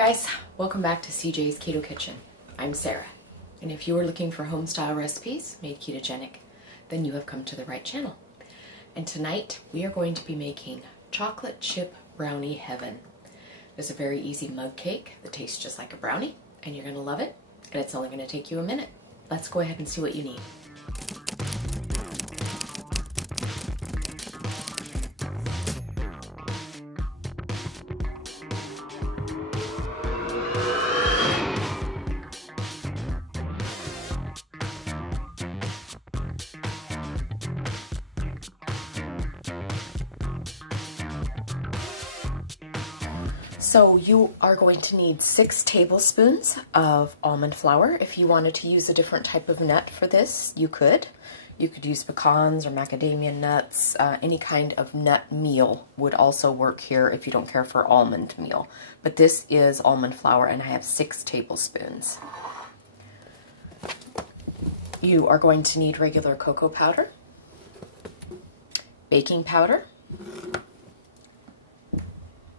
guys, welcome back to CJ's Keto Kitchen. I'm Sarah, and if you are looking for home-style recipes made ketogenic, then you have come to the right channel. And tonight we are going to be making chocolate chip brownie heaven. It's a very easy mug cake that tastes just like a brownie, and you're going to love it, and it's only going to take you a minute. Let's go ahead and see what you need. So you are going to need 6 tablespoons of almond flour. If you wanted to use a different type of nut for this, you could. You could use pecans or macadamia nuts. Any kind of nut meal would also work here if you don't care for almond meal. But this is almond flour, and I have 6 tablespoons. You are going to need regular cocoa powder, baking powder,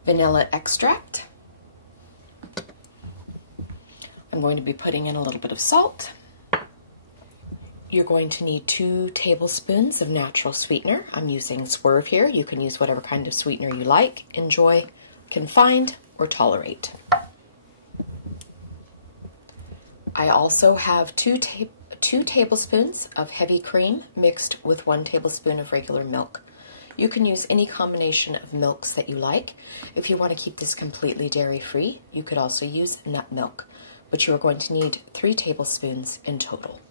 vanilla extract. I'm going to be putting in a little bit of salt. You're going to need 2 tablespoons of natural sweetener. I'm using Swerve here. You can use whatever kind of sweetener you like, enjoy, can find, or tolerate. I also have 2 tablespoons of heavy cream mixed with 1 tablespoon of regular milk. You can use any combination of milks that you like. If you want to keep this completely dairy-free, you could also use nut milk, but you are going to need 3 tablespoons in total.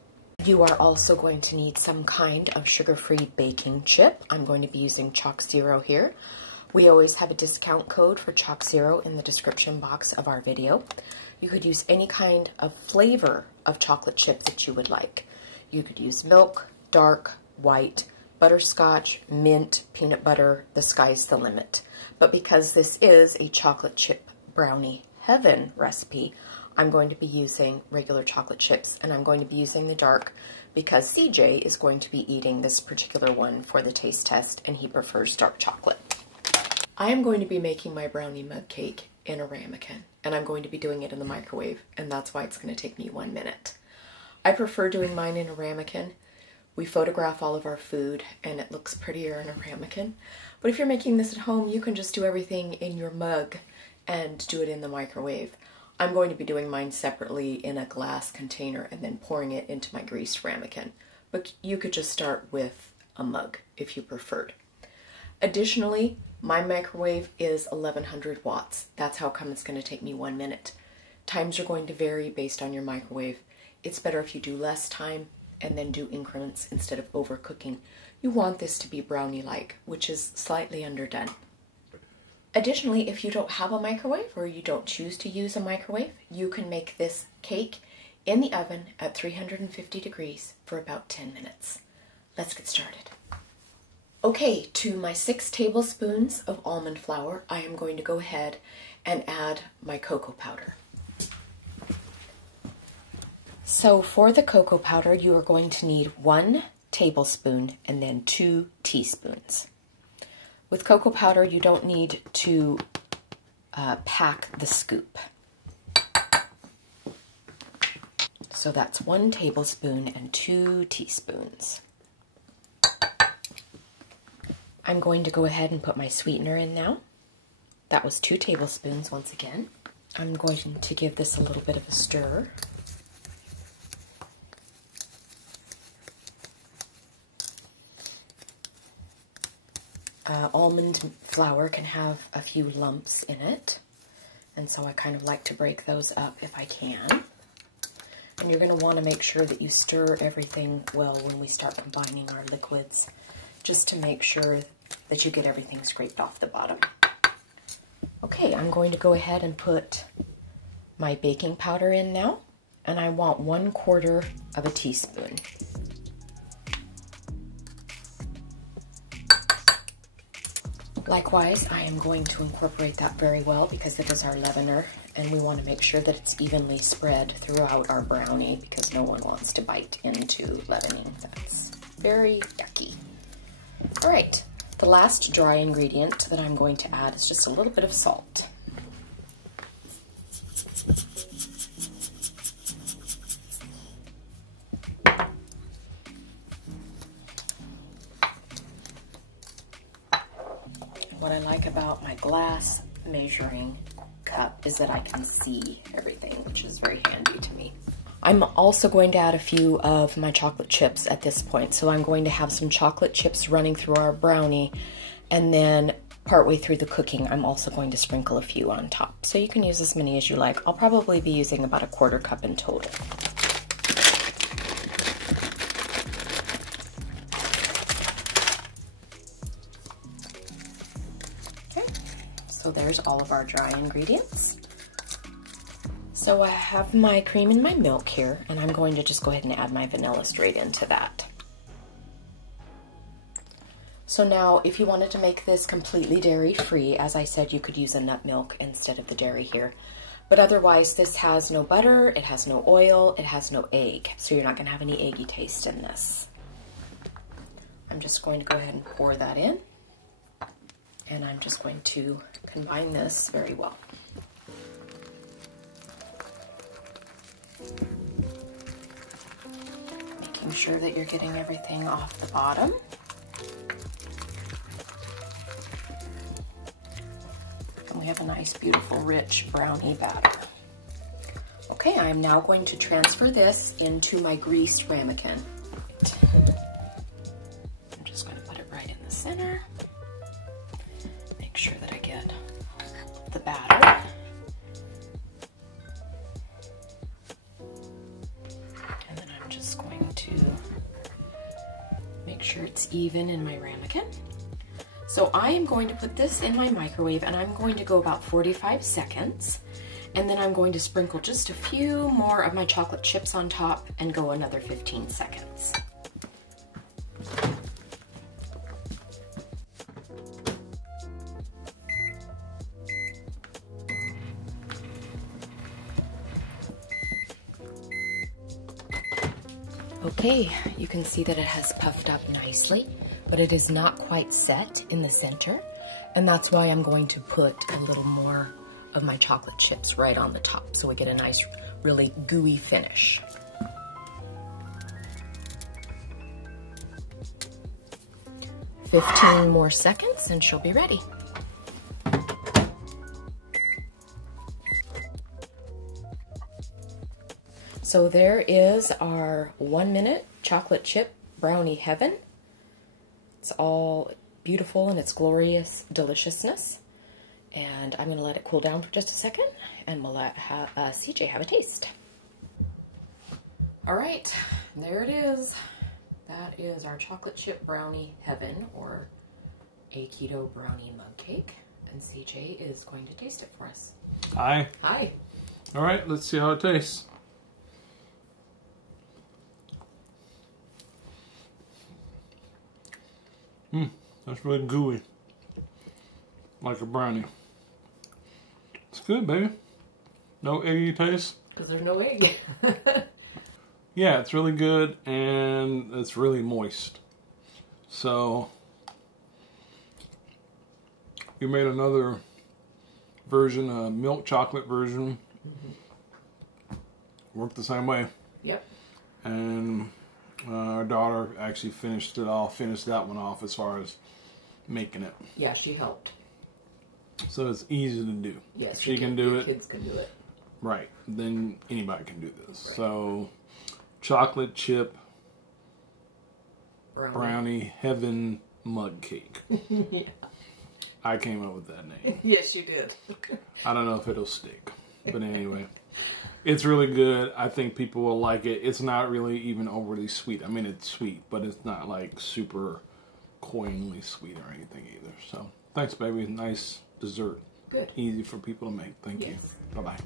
You are also going to need some kind of sugar-free baking chip. I'm going to be using Choc Zero here. We always have a discount code for Choc Zero in the description box of our video. You could use any kind of flavor of chocolate chip that you would like. You could use milk, dark, white, butterscotch, mint, peanut butter, the sky's the limit. But because this is a chocolate chip brownie heaven recipe, I'm going to be using regular chocolate chips, and I'm going to be using the dark because CJ is going to be eating this particular one for the taste test, and he prefers dark chocolate. I am going to be making my brownie mug cake in a ramekin, and I'm going to be doing it in the microwave, and that's why it's going to take me 1 minute. I prefer doing mine in a ramekin. We photograph all of our food, and it looks prettier in a ramekin. But if you're making this at home, you can just do everything in your mug and do it in the microwave. I'm going to be doing mine separately in a glass container and then pouring it into my greased ramekin. But you could just start with a mug if you preferred. Additionally, my microwave is 1100 watts. That's how come it's going to take me 1 minute. Times are going to vary based on your microwave. It's better if you do less time and then do increments instead of overcooking. You want this to be brownie-like, which is slightly underdone. Additionally, if you don't have a microwave or you don't choose to use a microwave, you can make this cake in the oven at 350 degrees for about 10 minutes. Let's get started. Okay, to my 6 tablespoons of almond flour, I am going to go ahead and add my cocoa powder. So for the cocoa powder, you are going to need 1 tablespoon and then 2 teaspoons. With cocoa powder, you don't need to pack the scoop. So that's 1 tablespoon and 2 teaspoons. I'm going to go ahead and put my sweetener in now. That was 2 tablespoons once again. I'm going to give this a little bit of a stir. Almond flour can have a few lumps in it, and so I kind of like to break those up if I can. And you're going to want to make sure that you stir everything well when we start combining our liquids, just to make sure that you get everything scraped off the bottom. Okay, I'm going to go ahead and put my baking powder in now, and I want 1/4 of a teaspoon. Likewise, I am going to incorporate that very well because it is our leavener, and we want to make sure that it's evenly spread throughout our brownie because no one wants to bite into leavening. That's very yucky. All right, the last dry ingredient that I'm going to add is just a little bit of salt. like about my glass measuring cup is that I can see everything, which is very handy to me. I'm also going to add a few of my chocolate chips at this point. So I'm going to have some chocolate chips running through our brownie, and then partway through the cooking, I'm also going to sprinkle a few on top. So you can use as many as you like. I'll probably be using about 1/4 cup in total. Okay, so there's all of our dry ingredients. So I have my cream and my milk here, and I'm going to just go ahead and add my vanilla straight into that. So now, if you wanted to make this completely dairy-free, as I said, you could use a nut milk instead of the dairy here. But otherwise, this has no butter, it has no oil, it has no egg, so you're not going to have any eggy taste in this. I'm just going to go ahead and pour that in, and I'm just going to combine this very well. Making sure that you're getting everything off the bottom. And we have a nice, beautiful, rich brownie batter. Okay, I'm now going to transfer this into my greased ramekin. I'm just going to put it right in the center. Make sure that I get the batter. And then I'm just going to make sure it's even in my ramekin. So I am going to put this in my microwave, and I'm going to go about 45 seconds. And then I'm going to sprinkle just a few more of my chocolate chips on top and go another 15 seconds. Okay, you can see that it has puffed up nicely, but it is not quite set in the center, and that's why I'm going to put a little more of my chocolate chips right on the top so we get a nice, really gooey finish. "15 more seconds and she'll be ready. So there is our 1-minute chocolate chip brownie heaven. It's all beautiful in its glorious deliciousness. And I'm gonna let it cool down for just a second, and we'll let CJ have a taste. All right, there it is. That is our chocolate chip brownie heaven, or a keto brownie mug cake. And CJ is going to taste it for us. Hi. Hi. All right, let's see how it tastes. That's really gooey. Like a brownie. It's good, baby. No eggy taste. Because there's no egg. Yeah, it's really good, and it's really moist. So, we made another version, a milk chocolate version. Worked the same way. Yep. And our daughter actually finished that one off as far as making it. Yeah, she helped. So it's easy to do. Yes, if she can do it. Kids can do it. Right. Then anybody can do this. Right. So, chocolate chip brownie heaven mug cake. Yeah. I came up with that name. Yes, you did. I don't know if it'll stick. But anyway, it's really good. I think people will like it. It's not really even overly sweet. I mean, it's sweet, but it's not like super cloyingly sweet or anything either. So, thanks, baby. Nice dessert. Good. Easy for people to make. Thank you. Bye-bye.